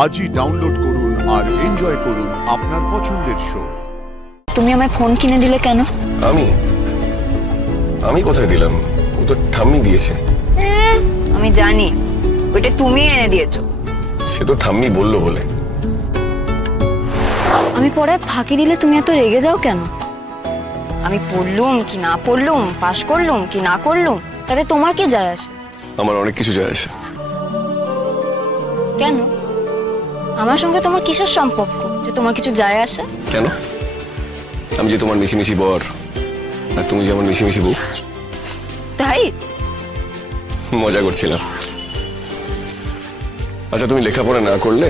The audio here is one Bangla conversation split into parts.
আজই ডাউনলোড করুন আর এনজয় করুন আপনার পছন্দের শো। তুমি আমায় ফোন কিনে দিলে কেন? আমি কোথায় দিলাম? ও তো ঠাম্মি দিয়েছে। আমি জানি ওইটা তুমি এনে দিয়েছো। সে তো ঠাম্মি বললো বলে। আমি পড়ায় ফাঁকি দিলে তুমি এত রেগে যাও কেন? আমি পড়লুম কি না পড়লুম, পাশ করলুম কি না করলুম, তাতে তোমার কি যায় আসে? আমার অনেক কিছু যায় আসে। কেন? আমার সঙ্গে তোমার কিসের সম্পর্ক যে তোমার কিছু যায় আসে? কেন? আমি যে তোমার মিশিমিশি বর আর তুমি যে আমার মিশিমিশি বউ। তাই মজা করছিলাম। আচ্ছা, তুমি লেখাপড়া না করলে,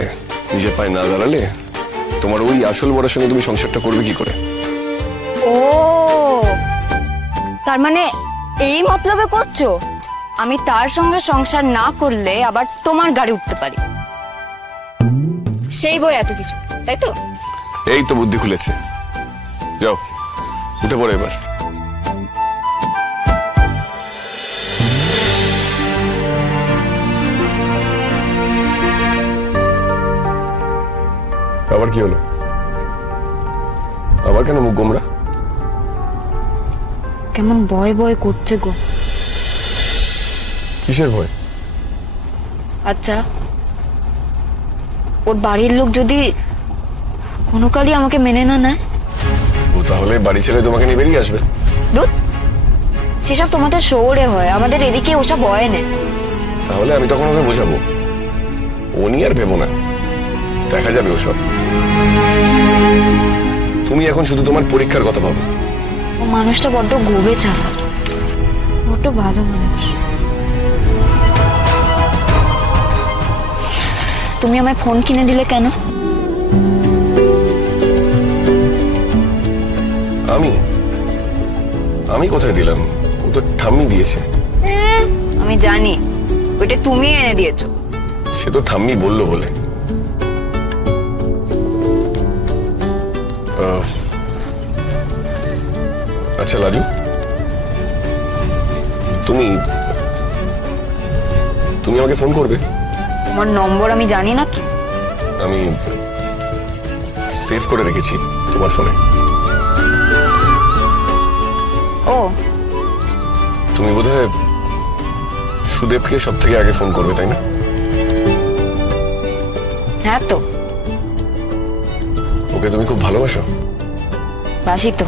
নিজের পায়ে না দাঁড়ালে তোমার ওই আসল বড়ের সঙ্গে তুমি সংসারটা করবে কি করে? ও, তার মানে এই মতলবে করছো আমি তার সঙ্গে সংসার না করলে আবার তোমার গাড়ি উঠতে পারি, সেই বই এত কিছু, তাই তো? এই তো বুদ্ধি খুলেছে। যাও, উঠে পড়ো এবার। আবার কি হলো? আবার কেন মুখ গোমরা? কেমন ভয় ভয় করছে গো। কিসের ভয়? আচ্ছা, ওর বাড়ির লোক যদি কোনো কালই আমাকে মেনে না নেয়? ও তাহলে বাড়ি ছেড়ে তোমাকে নিয়ে বেরিয়ে আসবে। দুধ, সেসব তোমাদের শহরে হয়, আমাদের এদিকে ওসব হয় না। তাহলে আমি তখন ওকে বোঝাবো, ও নিয়ে আর ভেবো না, দেখা যাবে ওসব। তুমি এখন শুধু তোমার পরীক্ষার কথা ভাবো। ও মানুষটা বড্ড গোবে চালা, বড্ড ভালো মানুষ। তুমি আমায় ফোন কিনে দিলে কেন? আমি কোথায় দিলাম? ও তো ঠাম্মি দিয়েছে। আমি জানি ওইটা তুমি এনে দিয়েছো। সে তো ঠাম্মি বললো বলে। আচ্ছা লাজু, তুমি আমাকে ফোন করবে? তোমার নম্বর আমি জানি না কি? আমি সেভ করে রেখেছি তোমার ফোনে। ও, তুমি বোধহয় সুদেবকে সব থেকে আগে ফোন করবে, তাই না? হ্যাঁ তো। ওকে তুমি খুব ভালোবাসো? বাসি তো।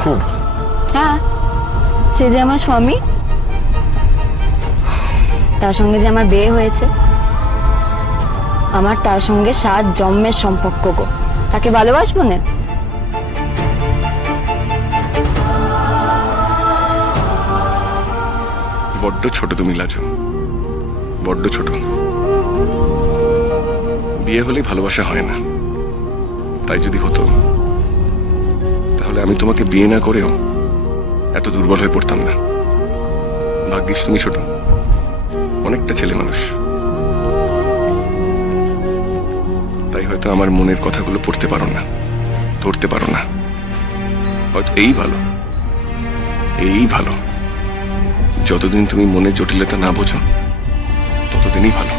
খুব? হ্যাঁ, সে যে আমার স্বামী, তার সঙ্গে যে আমার বিয়ে হয়েছে, আমার তার সঙ্গে 7 জন্মের সম্পর্ক গো। তাকে ভালোবাসবো না? বড্ড ছোট তুমি লাজু, বড্ড ছোট। বিয়ে হলেই ভালোবাসা হয় না। তাই যদি হতো তাহলে আমি তোমাকে বিয়ে না করেও এত দুর্বল হয়ে পড়তাম না। ভাগ্যিস তুমি ছোট, অনেকটা ছেলে মানুষ। তাই হয়তো আমার মনের কথাগুলো পড়তে পারো না, ধরতে পারো না। হয়তো এই ভালো। যতদিন তুমি মনের জটিলতা না বোঝো ততদিনই ভালো।